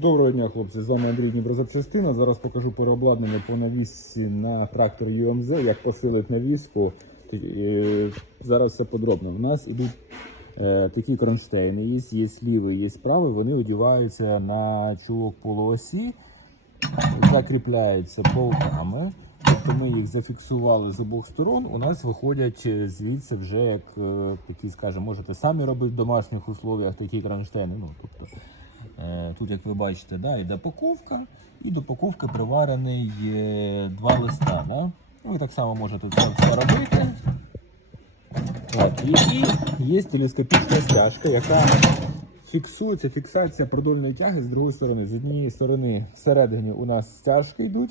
Доброго дня, хлопці. З вами Андрій Дніпрозапчастина. Зараз покажу переобладнання по навісці на трактор UMZ, як посилить навіску. Е, Зараз все подробно. У нас ідуть е, такі кронштейни, є, є лівий, є правий. Вони одіваються на чулок полуосі, закріпляються болтами. Тобто ми їх зафіксували з обох сторон. У нас виходять е, звідси вже як такі, скажімо, можете самі робити в домашніх условіях такі кронштейни. Ну, тобто, Тут, як ви бачите, да, йде паковка, і до паковки приварений е, два листа. Да? Ну, Ви так само можете це все робити. Так, і, є телескопічна стяжка, яка фіксується, фіксація продольної тяги з другої сторони. З однієї сторони всередині у нас стяжки йдуть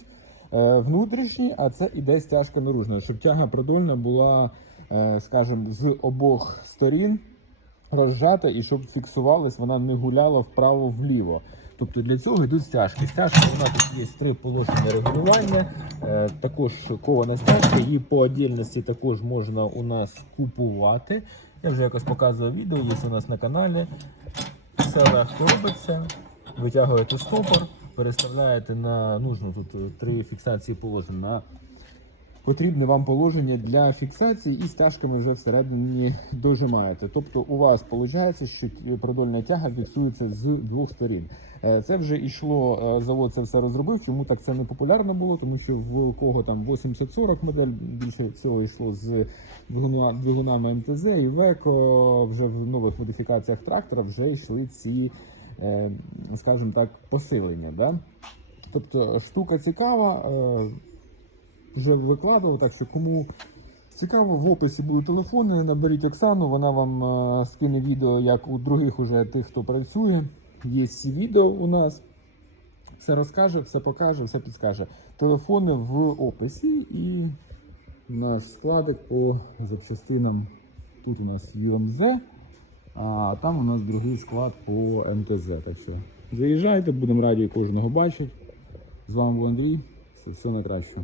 е, внутрішні, а це іде стяжка наружна, щоб тяга продольна була, е, скажімо, з обох сторін розжата і щоб фіксувалась, вона не гуляла вправо-вліво. Тобто для цього йдуть стяжки. Стяжки у нас тут є три положення регулювання, е, також кована стяжка, її по отдільності також можна у нас купувати. Я вже якось показував відео, є у нас на каналі. Все легко робиться. Витягуєте стопор, переставляєте на нужно тут три фіксації положень на потрібне вам положення для фіксації і стяжками вже всередині дожимаєте. Тобто у вас виходить, що продольна тяга фіксується з двох сторін. Е, Це вже йшло, е, завод це все розробив. Чому так це не популярно було? Тому що в кого там 80-40 модель більше всього йшло з двигунами МТЗ і ВЕКО. Вже в нових модифікаціях трактора вже йшли ці, е, скажімо так, посилення. Да? Тобто штука цікава. Вже викладував, так що кому цікаво, в описі будуть телефони, наберіть Оксану, вона вам е, скине відео, як у других уже тих, хто працює. Є всі відео у нас. Все розкаже, все покаже, все підскаже. Телефони в описі і наш складик по запчастинам. Тут у нас UMZ, а там у нас другий склад по МТЗ. Так що заїжджайте, будемо раді кожного бачити. З вами був Андрій. Все, все найкраще.